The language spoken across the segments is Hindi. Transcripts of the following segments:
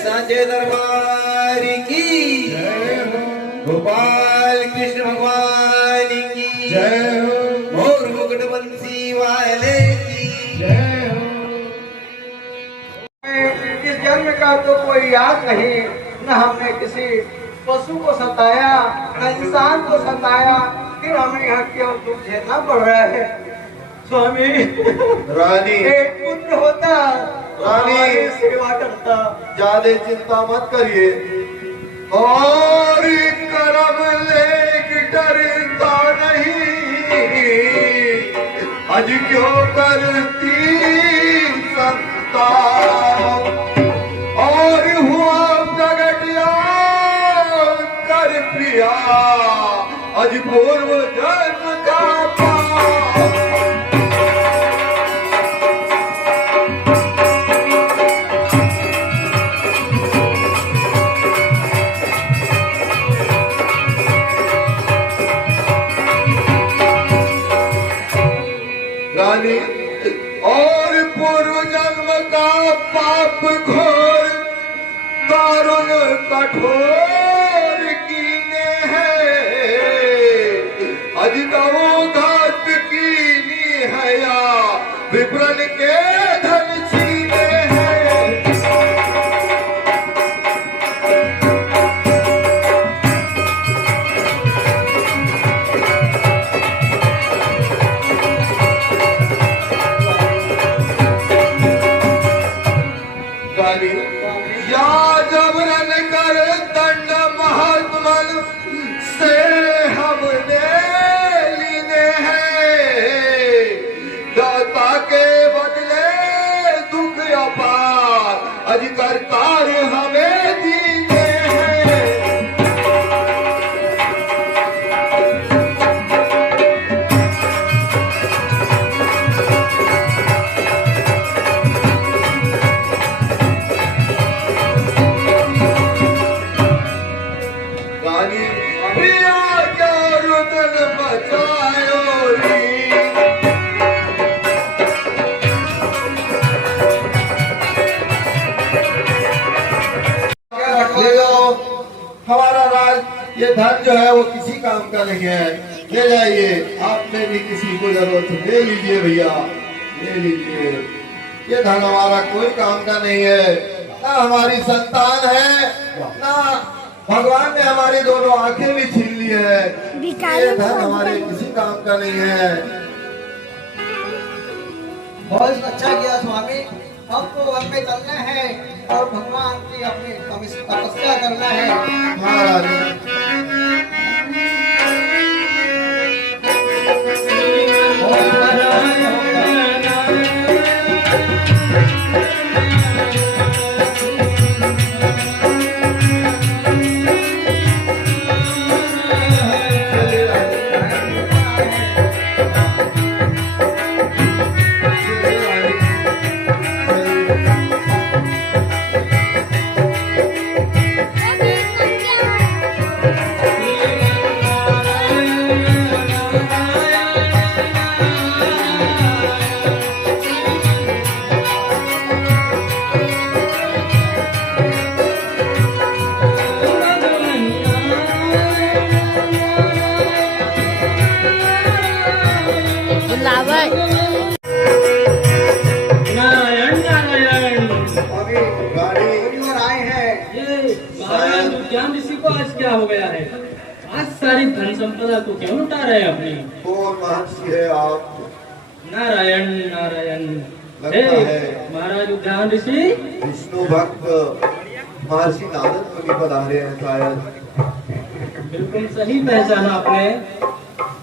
साचे दरबार की गोपाल कृष्ण भगवान की जय हो। और मुकुट बंसी वाले की जय हो। इस जन्म का तो कोई याद नहीं, न हमने किसी पशु को सताया न इंसान को सताया, फिर हमें यहाँ क्यों दुख झेलना पड़ रहा है। स्वामी रानी एक पुत्र होता हमारी सेवा करता। ज्यादा चिंता मत करिए, और करम लेक डरता नहीं, आज क्यों करती संता, और हुआ प्रगट कर प्रिया, आज पूर्व जन्म का पाप। और पूर्व जन्म का पाप घोर दारुण कठोर कीने हैं, अजगवो घात कीनी है या विप्रन के धन छीने हैं। या जबरन कर दंड महात्मन से हमने लीने हैं, दाता के बदले दुख अपार अज करतार हमें दीने हैं। ये धन जो है वो किसी काम का नहीं है, ले जाइए। आपने भी किसी को जरूरत है, ले लीजिए भैया, ले लीजिए। ये धन हमारा कोई काम का नहीं है, ना हमारी संतान है, ना भगवान ने हमारी दोनों आंखें भी छीन ली है। ये धन हमारे किसी काम का नहीं है। बहुत अच्छा किया स्वामी। हम तो वन में चलना है और भगवान की अपनी तपस्या करना है। महाराज ज्ञान ऋषि को आज क्या हो गया है? आज सारी धन संपदा को क्यों लुटा रहे हैं अपनी? कौन महर्षि है आप? नारायण नारायण। लगता है महाराज उद्यान ऋषि विष्णु भक्त महर्षि नारद मुनि पधारे हैं शायद। बिल्कुल सही पहचाना आपने।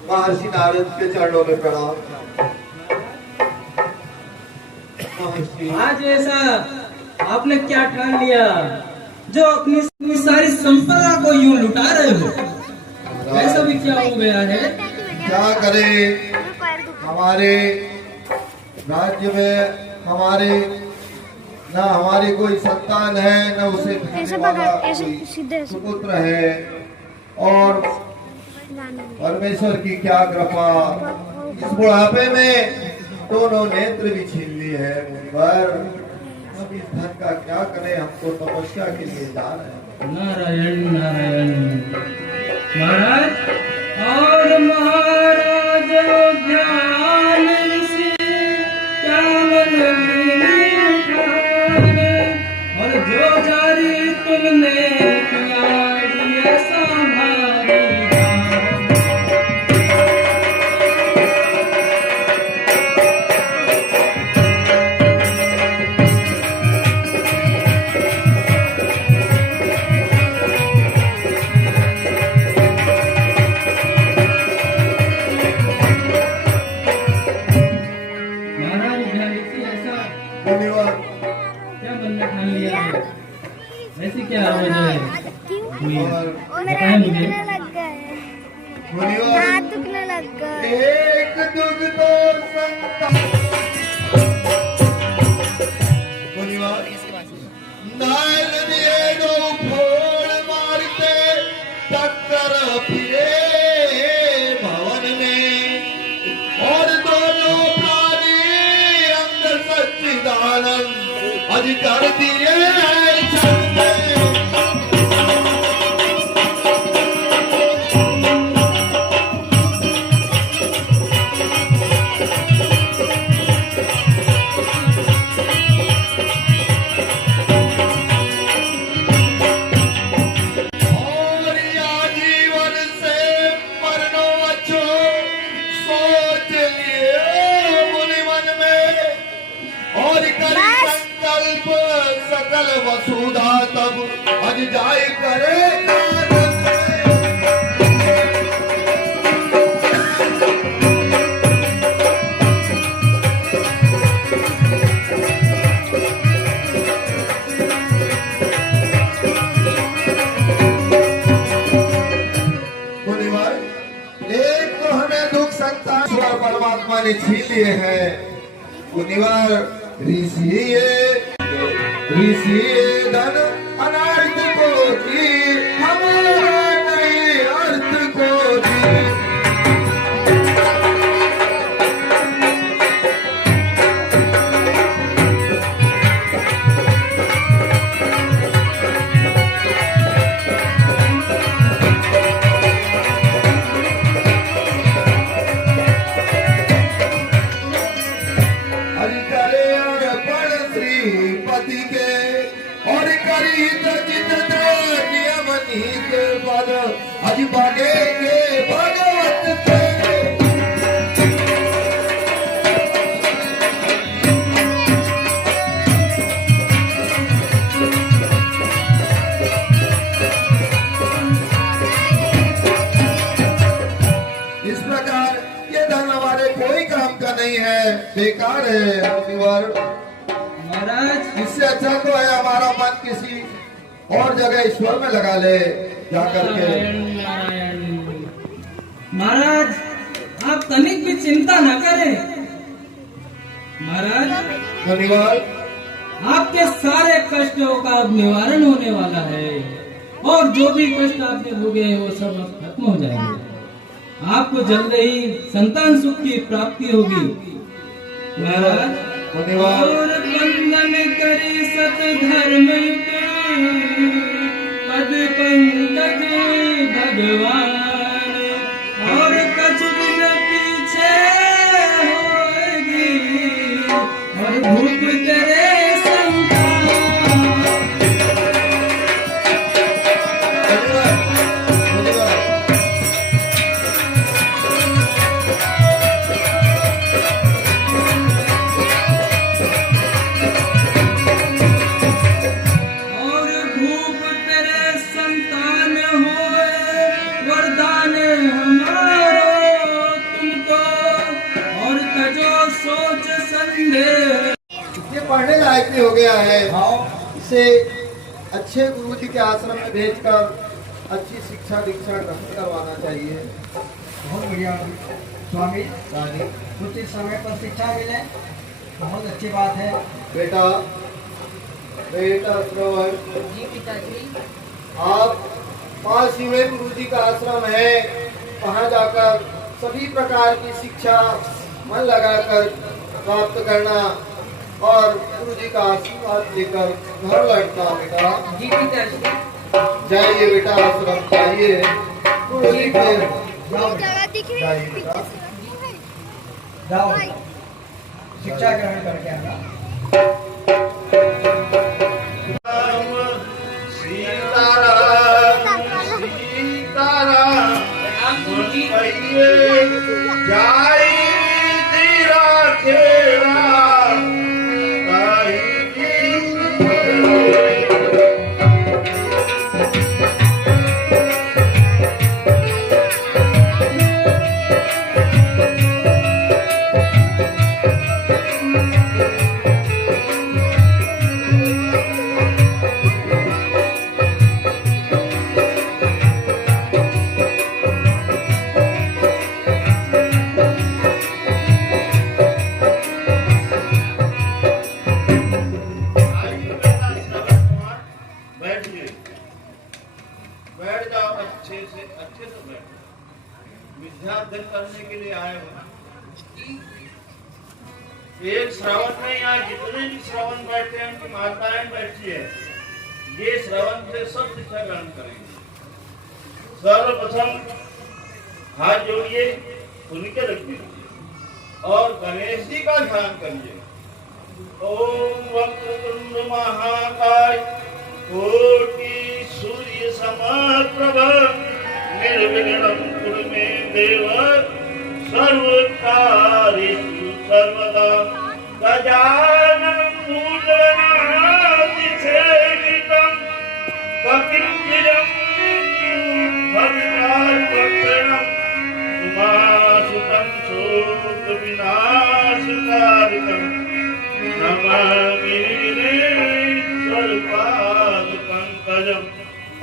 महर्षि नारद के चरणों में प्रणाम। महर्षि आज ऐसा आपने क्या ठान लिया जो अपनी सारी संपदा को यूं लुटा रहे हो? ऐसा भी क्या हो गया है? क्या करें, हमारे राज्य में हमारे ना हमारी कोई संतान है, न उसे खाने वाला कोई सुपुत्र है, और परमेश्वर की क्या कृपा, इस बुढ़ापे में दोनों नेत्र भी छीन ली है मुनिवर। अब इस धन का क्या करें, हमको तपस्या के लिए जा रहे हैं। नारायण नारायण। महाराज और महाराज उद्यान ऋषि क्या मन में ठाने, और जो जारी तुमने किया ये संभारी ऐसी क्या वजह है? बताएं मुझे। एक दुख तो नाल दिए दो फोड़ मारते टक्कर फिरे भवन में, और दोनों प्राणी अंग सच्चिदानंद अज कर दिए वसुधा तब अज जाय करे। एक तो हमें दुख संतान परमात्मा ने छीन लिए हैं। मुनिवर ऋषि धन अनर्थ को दी, हमारा नहीं अर्थ को दी। आज भागेंगे भगवत के। इस प्रकार ये धन हमारे कोई काम का नहीं है, बेकार है मुनिवर। महाराज इससे अच्छा तो है हमारा मन किसी और जगह ईश्वर में लगा ले जाकर के। नारायण महाराज, आप तनिक भी चिंता न करें। महाराज, धन्यवाद। आपके सारे कष्टों का अब निवारण होने वाला है, और जो भी कष्ट आपने भोगे हैं वो सब अब खत्म हो जाएंगे। आपको जल्द ही संतान सुख की प्राप्ति होगी। महाराज, धन्यवाद। और वंदन करी सत धर्म पद पंकज भगवान, और कछ दिन पीछे होगी, और भूप तेरे संतान। धन्यवाद। धन्यवाद। और भूप तेरे संतान होए, वरदान हमारो तुमको, और तजो सोच संदेह। ये पढ़ने लायक भी हो गया है। इसे अच्छे गुरु जी के आश्रम में भेजकर अच्छी शिक्षा दीक्षा ग्रहण करवाना चाहिए। बहुत बढ़िया स्वामी, रानी, उचित समय पर शिक्षा मिले, बहुत अच्छी बात है। बेटा बेटा श्रवण, जी पिताजी। आप पास ही में गुरु जी का आश्रम है, वहाँ जाकर सभी प्रकार की शिक्षा मन लगाकर प्राप्त करना और गुरु जी का आशीर्वाद लेकर घर लौटना। बेटा जी पिताजी। जाइए बेटा, आश्रम जाइए, गुरु जी के जगह दिख रही जाइए है बेटा। पीछे से। जाओ शिक्षा ग्रहण करके आना। बैठ जाओ, अच्छे से बैठो। विद्याध्ययन करने के लिए आए हो। एक श्रवण में यहाँ जितने भी श्रवण बैठे हैं उनकी माताएं बैठी है, ये श्रवण से सब शिक्षा ग्रहण करेंगे। सर्वप्रथम हाथ जोड़िए, उनके रखिए और गणेश जी का ध्यान करिए। ओम वक्रतुंड महाकाय कोटि सूर्य समप्रभ निर्विघ्नं कुरु मे देव सर्वकार्येषु सर्वदा। गजाननं भूतगणाधिसेवितं कपिलतिलकं भक्ताभक्तं उमासुतं शोकविनाशकारितं नमामि पंकजम।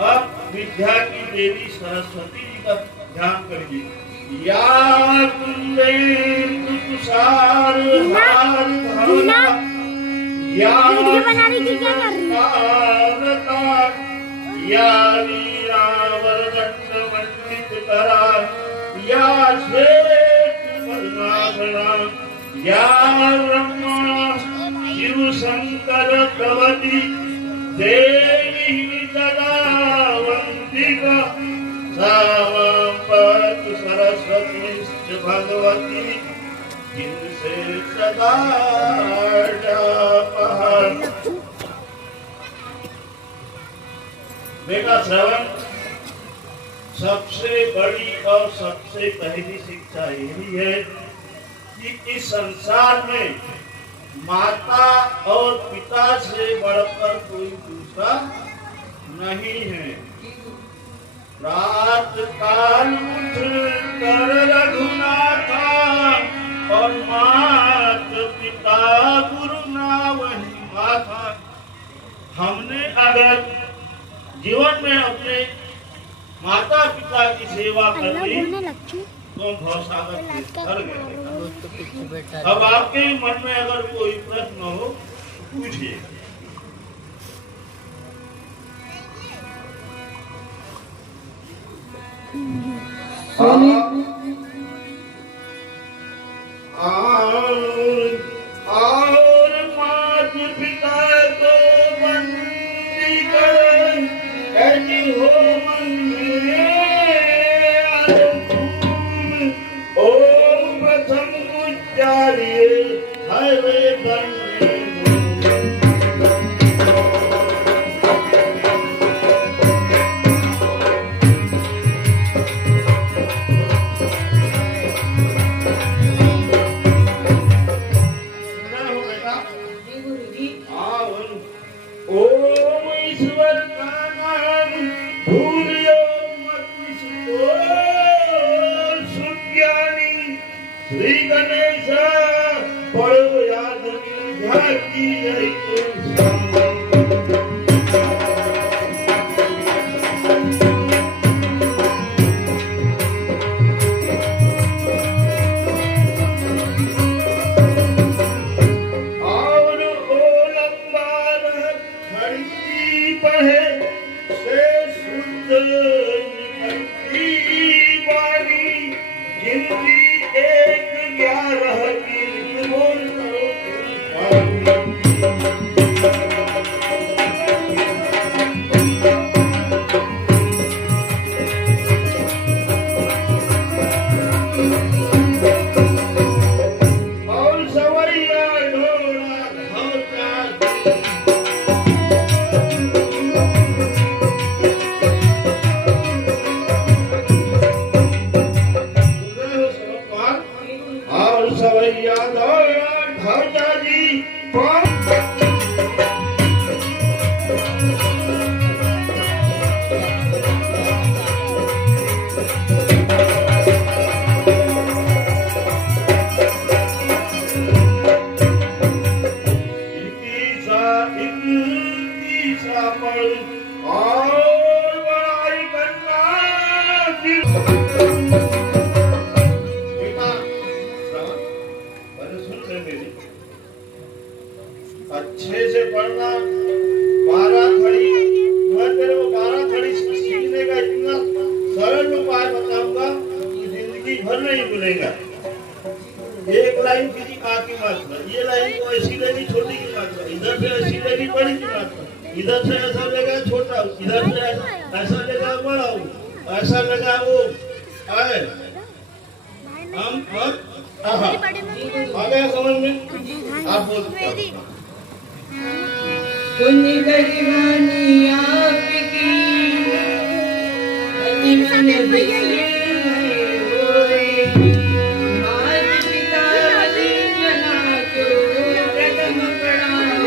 अब विद्या की देवी सरस्वती जी का ध्यान करिए। या तुषार वीडियो बनाने की क्या कर रही है? या वीरावरदंड मंडित करा, या श्वेत पद्मासना, या ब्रह्मा शिव शंकर प्रवति देवी सदा वंदिका। सावपतु सरस्वती भगवती जिनसे सदा जापहर। बेटा श्रवण, सबसे बड़ी और सबसे पहली शिक्षा यही है कि इस संसार में माता और पिता से बढ़कर कोई दूसरा नहीं है। रात काल उठ कर रघुनाथा और मात पिता गुरु ना वही माता। हमने अगर जीवन में अपने माता पिता की सेवा कर ली तो भवसागर से तर गए। अब आपके मन में अगर कोई प्रश्न हो तो पूछिए। और मात पिता को बंदी कर ऐसी हो मन में ओम प्रथम उच्चारिये हरे बंदे। ओम ईश्वर का नाम भूलियो मत इसको सुज्ञानी श्री गणेश पढ़ो याद की जय अच्छे से पढ़ना। 12 खड़ी मैं तेरे को 12 खड़ी सीखने का इतना सरल उपाय बताऊंगा कि जिंदगी भर नहीं भूलेगा। एक लाइन की आ की मात्रा, ये लाइन को ऐसी लेनी छोटी की मात्रा, इधर से ऐसी लेनी बड़ी की मात्रा, इधर से ऐसा लगा छोटा, इधर से ऐसा लगा बड़ा, ऐसा लगा वो आए हम आ गया समझ में। आप बोलते कुंज गरीबानी आपकी अति मन बिसरे होए मात पिता जना क्यों प्रथम प्रणाम।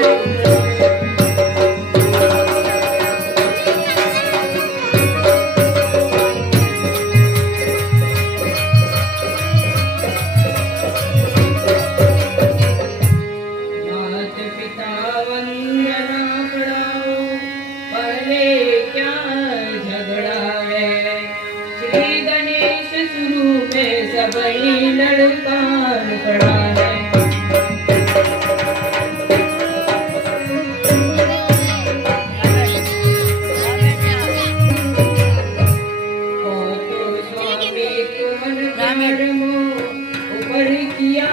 सबई लड़कान पड़ा है। ऊपर किया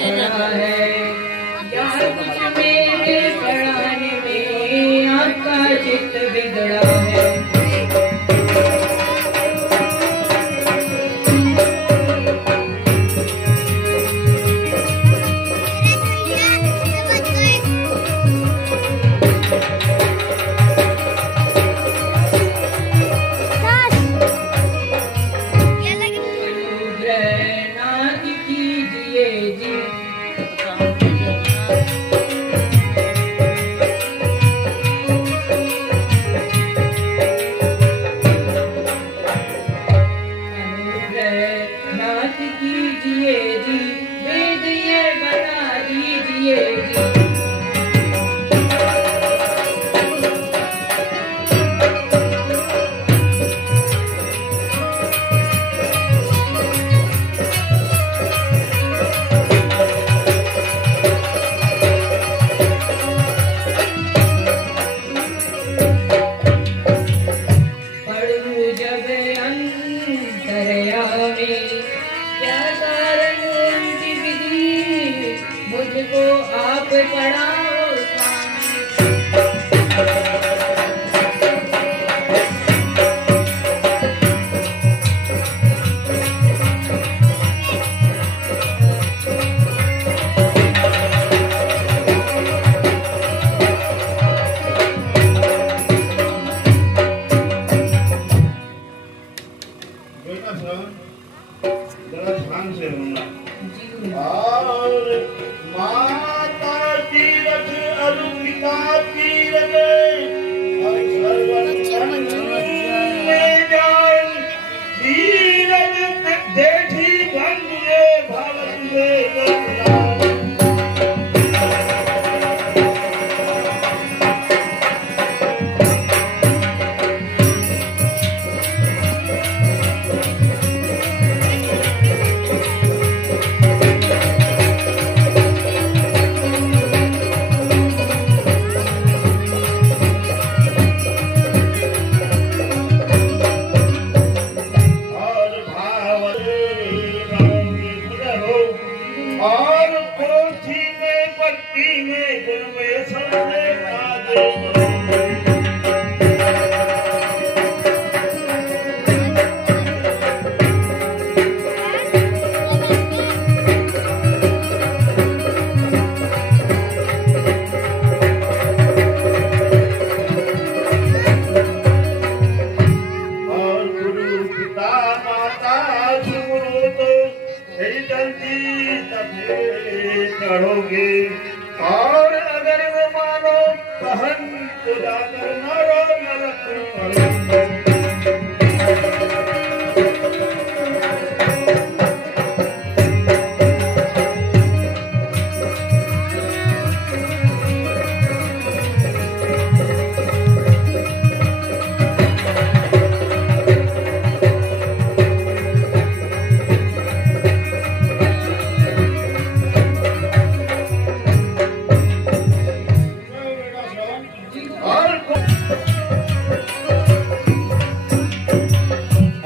बड़ा है यार कुछ मेरे पढ़ाने में आपका चित्त बिगड़ा है। दीजिए जी, वेद ये बना दीजिए जी। पढ़ूं जब अंतर्यामी, क्या कारण उनकी विधि, मुझको आप पढ़ाओ स्वामी। बेटा श्रवण, जरा ध्यान से सुनना। और माता तीरथ और पिता तीरथ और सर्वन में जाए तीरथ देखी बंदे भारत में गंगा। और भावरे राम हो और पोथी में पट्टी में गुण में सबसे आगे और गुरु पिता माता गुरु तो यही जल्दी तबे चढ़ोगे। और अगर वो मानो कहन तो जाकर मारो नरक पड़ोगे।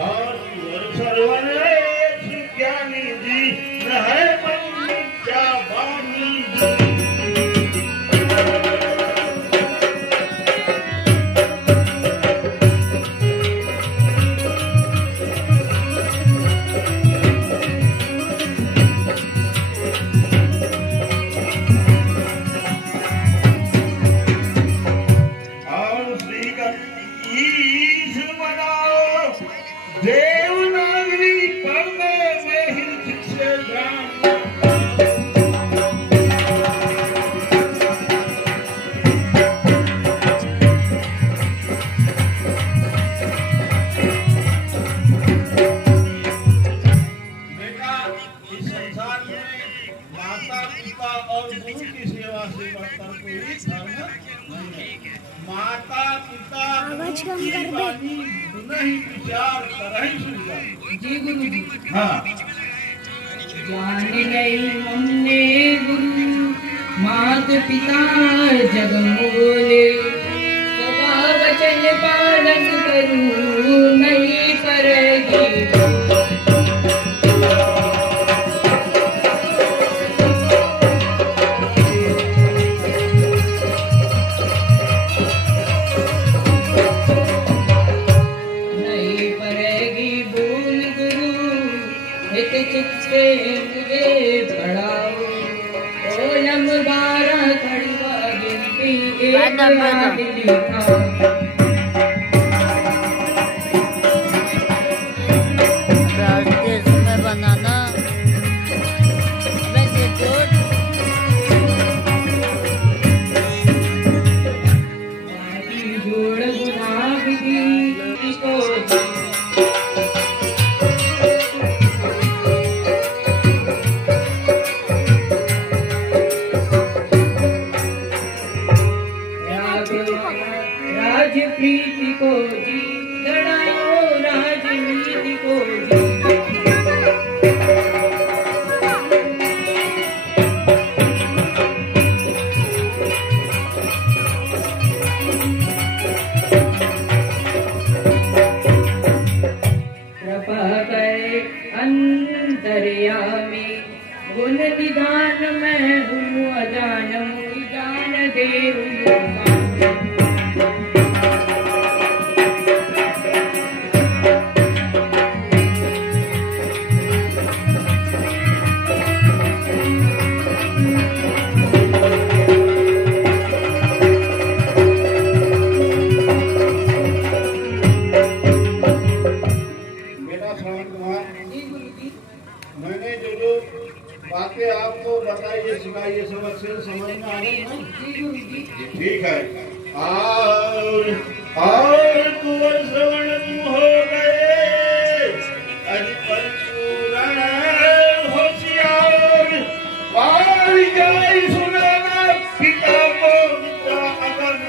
और सर्वन ज्ञानी जी न है पंडित क्या वाणी जी। और श्री गणेश मनाओ देवनागरी पढ़ने में हिंदी से ज्ञान। बेटा इस संसार में माता पिता और गुरु की सेवा से बढ़कर कोई धर्म नहीं है। माता पिता आवाज कम की कर दे। बानी नहीं विचार कर ही सुनता। जी गुरु जी। हाँ जान गई हमने गुरु मात पिता जग मोले, सदा वचन पालन करूं नहीं करेगी। नहीं पड़ेगी भूल गुरु, हित चित से मुझे पढ़ाओ। ओलम 12 खड़वा गिनती एक याद लिखाओ। बनाना वैसे गुड जोड़ गुलाब की को करे अंतर्यामी। गुण निधान मैं हूँ अजान, मुझ जान देव। बेटा श्रवण कुमार, मैंने जो बातें आपको बताइए सिखाइए सब अच्छे से समझ में आ रही है? ठीक है। और कुंवर श्रवण हो गए अज परशुराम होशियार, और जाय सुनाना किताबों का अगर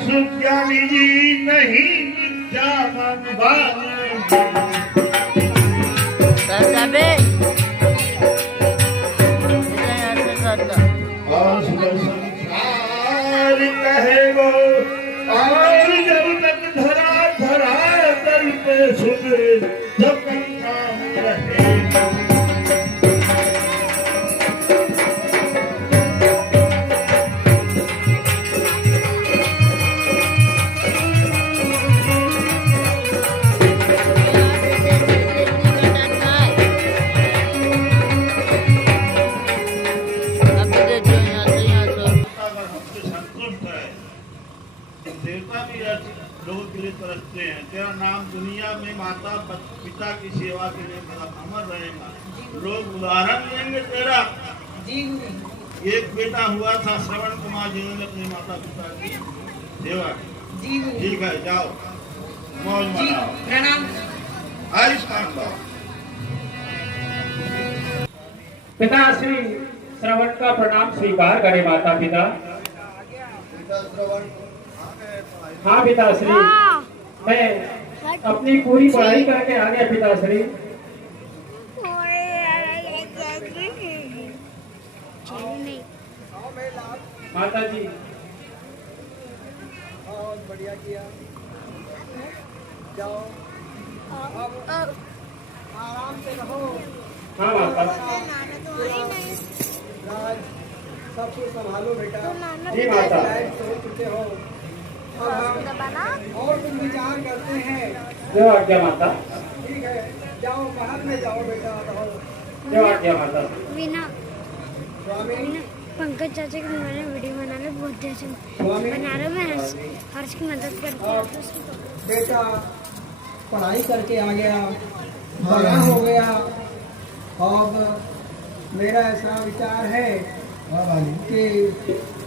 सुज्ञानी जी नहीं जान और संसार कहे वो, और जब तक धरा धरा तल पे सुन जब नाम रहे। देवता भी लोगों के लिए तरसते हैं। तेरा नाम दुनिया में माता पिता की सेवा के लिए बड़ा अमर रहेगा। लोग उदाहरण लेंगे तेरा। एक बेटा हुआ था श्रवण कुमार, जिन्होंने अपने माता पिता की सेवा की। ठीक है, जाओ मौज मनाओ। प्रणाम। आयुष्मान भाव। पिता श्री श्रवण का प्रणाम स्वीकार करें माता पिता। हाँ पिताश्री, मैं अपनी पूरी पढ़ाई करके आ गया पिताश्री। माता जी बढ़िया किया। जाओ अब आराम से रहो। हाँ माता। राज सब कुछ संभालो बेटा। जी माता। हो चुके हो और तुम विचार करते हैं। जो आज्ञा माता। ठीक है, जाओ बाहर में जाओ बेटा। रहो। जो आज्ञा माता। वीना स्वामी पंकज चाचा के मैंने वीडियो बना ले, बहुत देर से बना रहा हूँ। मैं हर्ष की मदद करती हूँ। बेटा पढ़ाई करके आ गया, बड़ा हो गया। अब मेरा ऐसा विचार है कि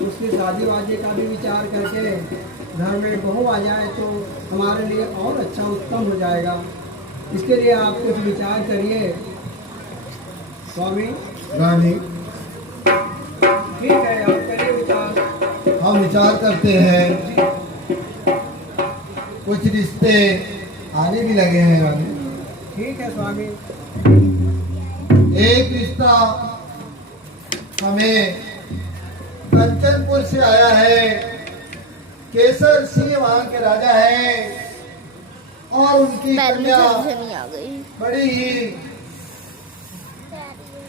उसकी शादी वादी का भी विचार करके घर में बहू आ जाए तो हमारे लिए और अच्छा उत्तम हो जाएगा। इसके लिए आप कुछ विचार करिए स्वामी। रानी, ठीक है, आप करिए विचार। हम विचार करते हैं, कुछ रिश्ते आने भी लगे हैं रानी। ठीक है स्वामी। एक रिश्ता हमें कंचनपुर से आया है। केसर सिंह वहाँ के राजा हैं और उनकी कन्या बड़ी ही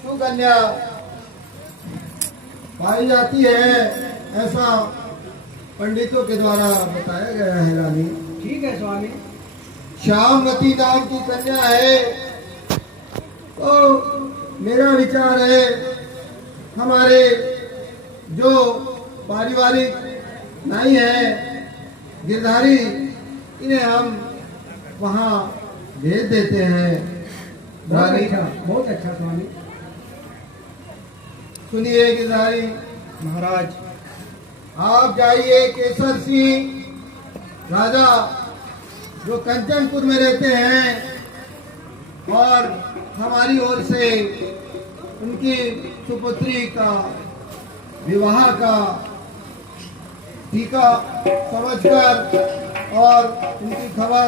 सुकन्या पाई जाती है, ऐसा पंडितों के द्वारा बताया गया है रानी। ठीक है स्वामी। श्यामवती नाम की कन्या है। तो मेरा विचार है, हमारे जो पारिवारिक नाई है गिरधारी, इन्हें हम वहाँ भेज देते हैं। बहुत अच्छा स्वामी। सुनिए गिरधारी महाराज, आप जाइए केसर सिंह राजा जो कंचनपुर में रहते हैं और हमारी ओर से उनकी सुपुत्री का विवाह का टीका समझकर और उनकी खबर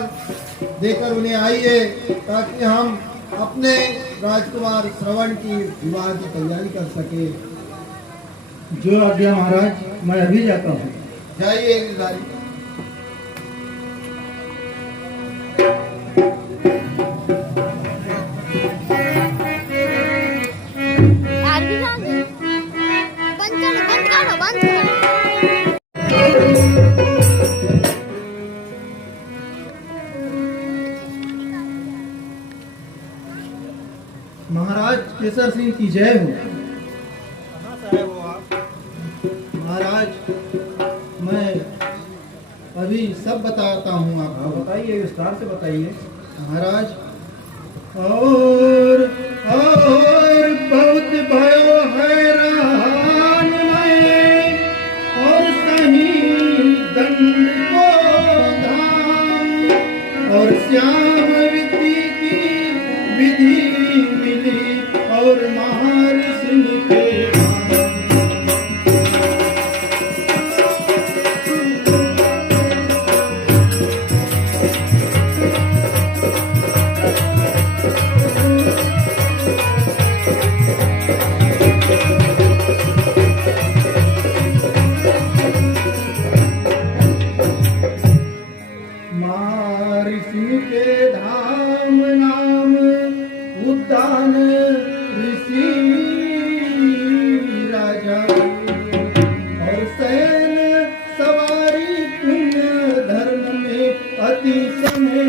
देकर उन्हें आइए ताकि हम अपने राजकुमार श्रवण की विवाह की तैयारी कर सके। जो आज्ञा महाराज, मैं अभी जाता हूँ। जाइए गिरधारी। महाराज केसर सिंह की जय हो। महाराज मैं अभी सब बताता हूँ आपको। बताइए, विस्तार से बताइए महाराज और बहुत भयो हैरान मैं और सही दंड को धाम और श्याम विधि की विधि मिली और महर्षि के महर्षि के धाम नाम उद्यान ऋषि राजा और सैन सवारी पुण्य धर्म में अति समय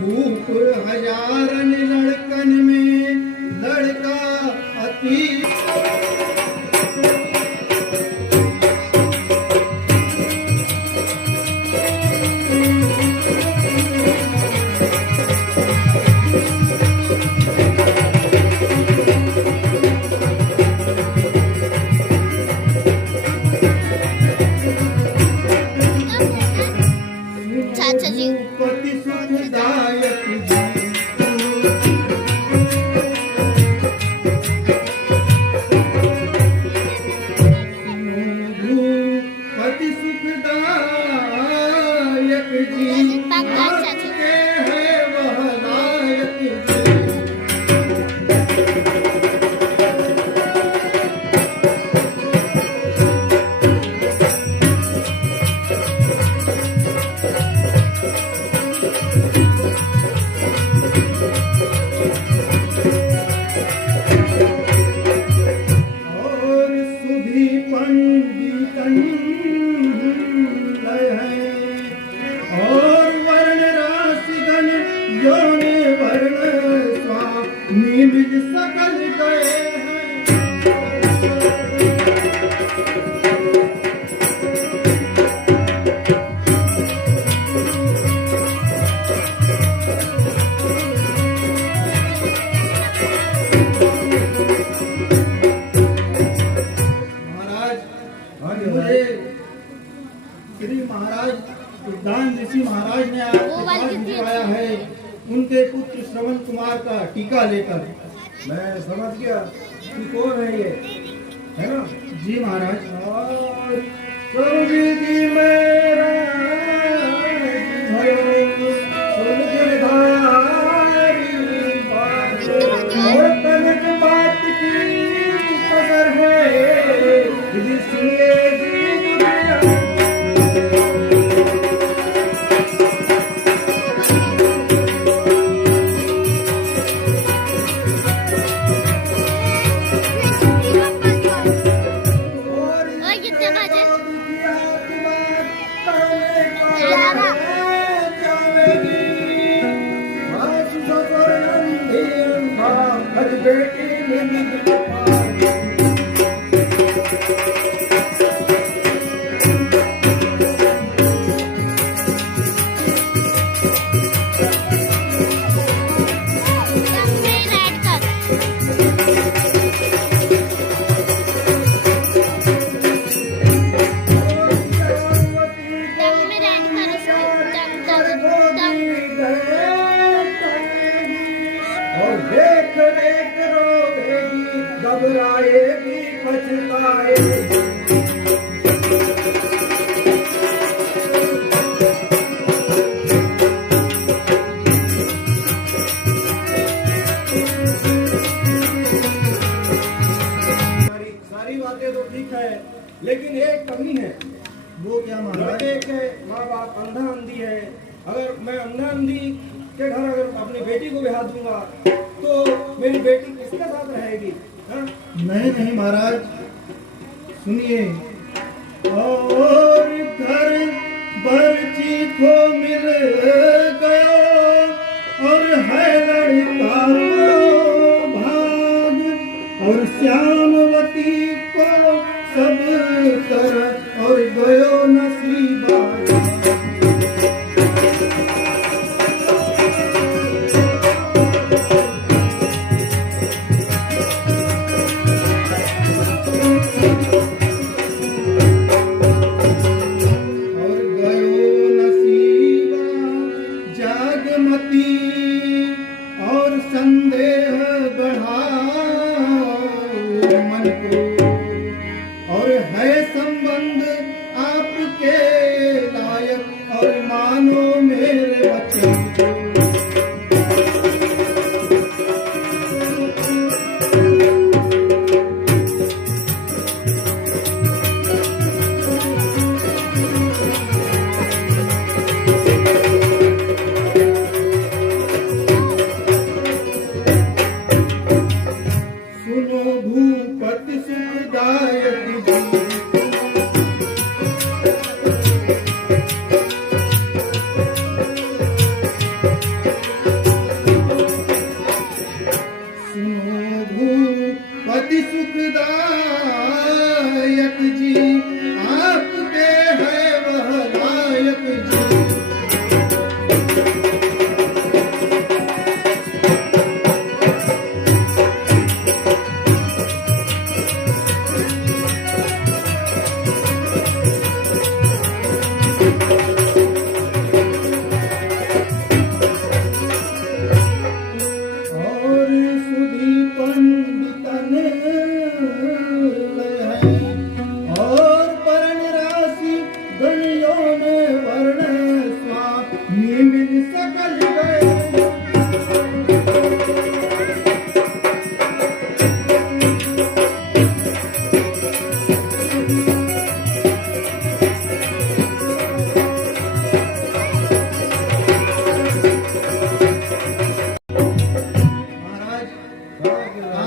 भूप हजारन लड़कन में लड़का अति चाचा जी पति सुखदायक पति सुखदायक जी के है वह लायक जी। और सुधी पंडितन लय है और वर्ण राशिगण योने वर्ण स्वामी निज सकल गए हैं। महाराज मुझे श्री महाराज उद्यान ऋषि महाराज ने आपके पास भिजवाया है उनके पुत्र श्रवण कुमार का टीका लेकर। मैं समझ गया कि कौन है ये, है ना? जी महाराज। और सुरभि मेरा भयो सुरधिधारी बात और तनक बात की कदर है इसलिए जी दुनिया कितने बजे? बेटी मिल और देख देख रोएगी, घबराएगी, पछताएगी। सारी बातें तो ठीक है, लेकिन एक कमी है। वो क्या महाराज? लड़के के माँ बाप अंधा अंधी है। अगर मैं अंधा अंधी के घर अगर अपनी बेटी को बिहा दूंगा तो मेरी बेटी किसके साथ रहेगी? हाँ? नहीं नहीं महाराज, सुनिए। और घर बर्ची को मिल गया और है लड़का भाग, और श्यामवती को सब तरह और गयो नसीबा। और संदेह बढ़ाओ मन को, और है संबंध आपके लायक, और मानो मेरे वचन को। भूपति सुखदायक जी, सुनो भूपति सुखदायक जी, आपके है वह लायक जी।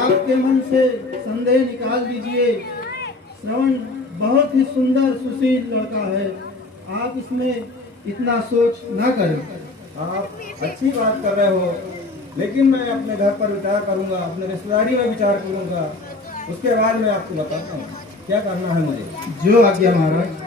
आपके मन से संदेह निकाल दीजिए। श्रवण बहुत ही सुंदर सुशील लड़का है, आप इसमें इतना सोच ना करें। आप अच्छी बात कर रहे हो, लेकिन मैं अपने घर पर विचार करूंगा, अपने रिश्तेदारी में विचार करूंगा, उसके बाद मैं आपको बताता हूँ क्या करना है मुझे। जो आज्ञा महाराज।